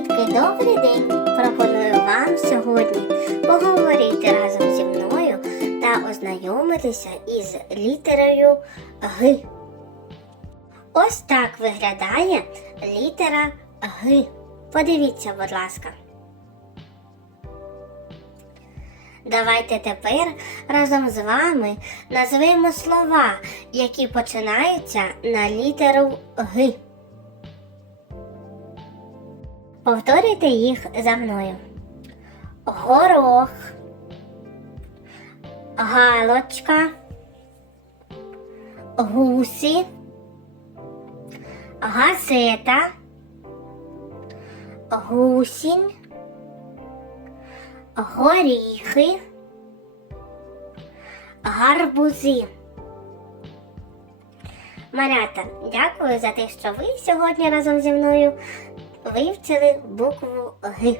Дітки, добрий день! Пропоную вам сьогодні поговорити разом зі мною та ознайомитися із літерою Г. Ось так виглядає літера Г. Подивіться, будь ласка. Давайте тепер разом з вами назвемо слова, які починаються на літеру Г. Повторюйте їх за мною. Горох, галочка, гусі, газета, гусінь, горіхи, гарбузи. Малята, дякую за те, що ви сьогодні разом зі мною вивчили букву Г.